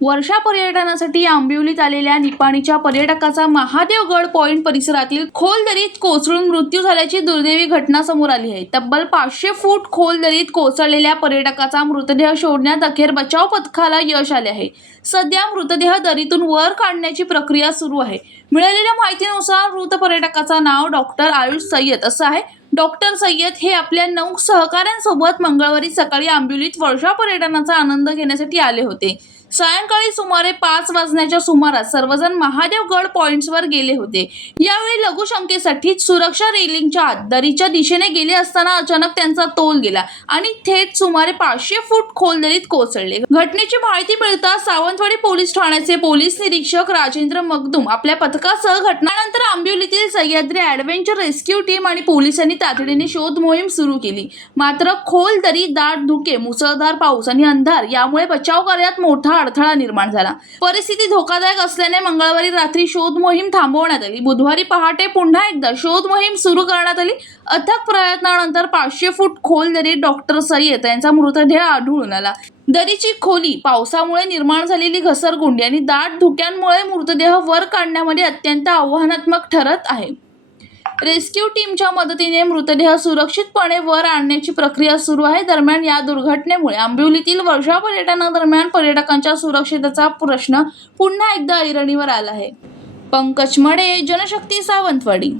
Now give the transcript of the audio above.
वर्षा पर्यटनासाठी आंबिवलीत आलेल्या निपाणीच्या पर्यटकाचा महादेवगड पॉइंट परिसरातील खोल दरीत कोसळून मृत्यू झाल्याची दुर्दैवी घटना समोर आली आहे। तब्बल 500 फूट खोल दरीत कोसळलेल्या पर्यटकाचा मृतदेह शोधण्यात अखेर बचाव पथकाला यश आले आहे। सध्या मृतदेह दरीतून वर काढण्याची प्रक्रिया सुरू आहे। मिळालेल्या माहितीनुसार मृत पर्यटकाचं नाव डॉक्टर आयुष सय्यद असं आहे। डॉक्टर सय्यद हे आपल्या 9 सहकाऱ्यांसोबत मंगळवारी सकाळी आंबिवलीत वर्षा पर्यटनाचा आनंद घेण्यासाठी आले होते। सायंकाळी सुमारे 5 वाजण्याच्या सुमारास सर्वजण महादेवगड पॉइंट्सवर गेले होते। यावेळी लघुशंकेसाठी सुरक्षा रेलिंगच्या आत दरीच्या दिशेने गेले असताना अचानक त्यांचा तोल गेला आणि थेट सुमारे 500 फूट खोल दरीत कोसळले। घटनेची माहिती मिळताच सावंतवाडी पोलीस ठाण्याचे पोलीस निरीक्षक राजेंद्र मगदूम आपल्या पथकासह घटनानंतर आंबिवलीतील सह्याद्री ॲडव्हेंचर रेस्क्यू टीम आणि पोलिसांनी तातडीने शोध मोहीम सुरू केली। मात्र खोल दरी, दाट धुके, मुसळधार पाऊस आणि अंधार यामुळे बचाव कार्यात मोठा अडथळा निर्माण झाला। परिस्थिती धोकादायक असल्याने मंगळवारी रात्री शोध मोहीम थांबवण्यात आली। बुधवारी पहाटे पुन्हा एकदा शोध मोहीम सुरू करण्यात आली। अथक प्रयत्नानंतर 500 फूट खोल दरीत डॉक्टर सय्यद यांचा मृतदेह आढळून आला। दरीची खोली, पावसामुळे निर्माण झालेली घसरगुंडी आणि दाट धुक्यांमुळे मृतदेह वर काढण्यामध्ये अत्यंत आव्हानात्मक ठरत आहे। रेस्क्यू टीमच्या मदतीने मृतदेह सुरक्षितपणे वर आणण्याची प्रक्रिया सुरू आहे। दरम्यान या दुर्घटनेमुळे आंबिवलीतील वर्षा पर्यटनादरम्यान पर्यटकांच्या सुरक्षेचा प्रश्न पुन्हा एकदा ऐरणीवर आला आहे। पंकज मडे, जनशक्ती, सावंतवाडी।